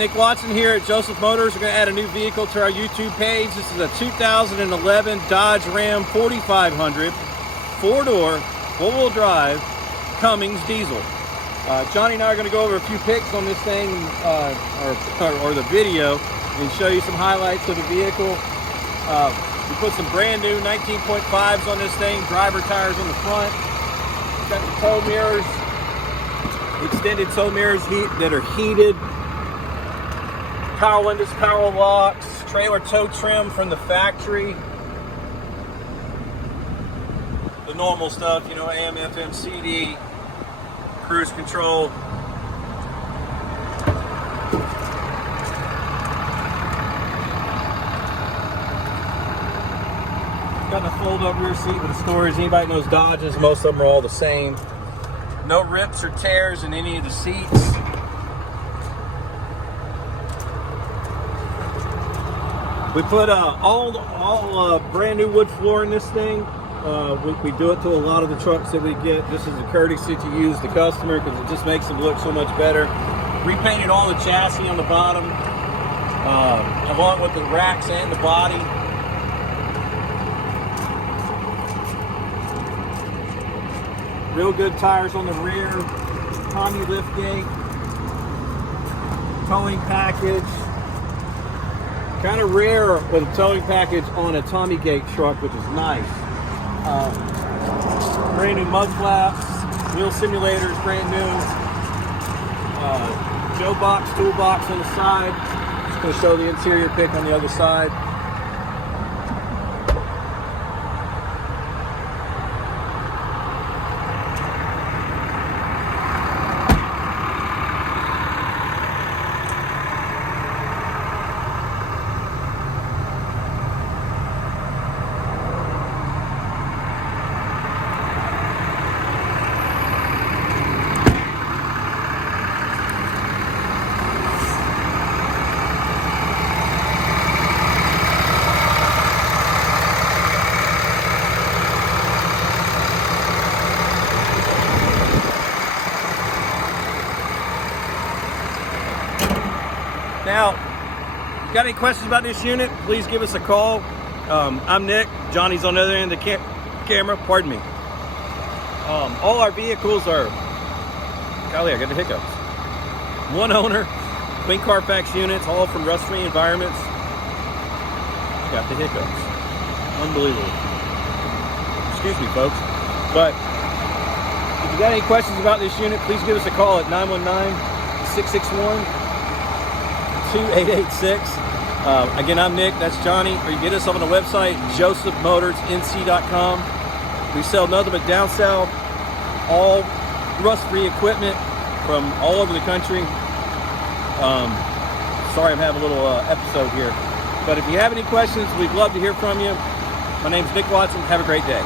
Nick Watson here at Joseph Motors. We're going to add a new vehicle to our YouTube page. This is a 2011 Dodge Ram 4500, four-door, four-wheel drive, Cummins diesel. Johnny and I are going to go over a few pics on this thing, or the video, and show you some highlights of the vehicle. We put some brand new 19.5s on this thing, driver tires on the front. Got the tow mirrors, extended tow mirrors that are heated. Power windows, power locks, trailer tow trim from the factory. The normal stuff, you know, AM, FM, CD, cruise control. Got a fold-up rear seat with storage. Anybody knows Dodges, most of them are all the same. No rips or tears in any of the seats. We put all brand new wood floor in this thing. We do it to a lot of the trucks that we get. This is a courtesy to use the customer because it just makes them look so much better. Repainted all the chassis on the bottom, along with the racks and the body. Real good tires on the rear. Tommy Liftgate. Towing package. Kind of rare with a towing package on a Tommy Gate truck, which is nice. Brand new mud flaps, wheel simulators, brand new. Joe box, toolbox on the side. Just going to show the interior pic on the other side. Now, if you got any questions about this unit, please give us a call. I'm Nick. Johnny's on the other end of the camera. Pardon me. All our vehicles are, golly, I got the hiccups. One owner, clean Carfax units, all from rust-free environments. Got the hiccups. Unbelievable. Excuse me, folks. But if you got any questions about this unit, please give us a call at 919-661-2886. Again, I'm Nick, that's Johnny, or you get us on the website, josephmotorsnc.com. We sell nothing but down south, all rust-free equipment from all over the country. Sorry I'm having a little episode here. But if you have any questions, we'd love to hear from you. My name's Nick Watson. Have a great day.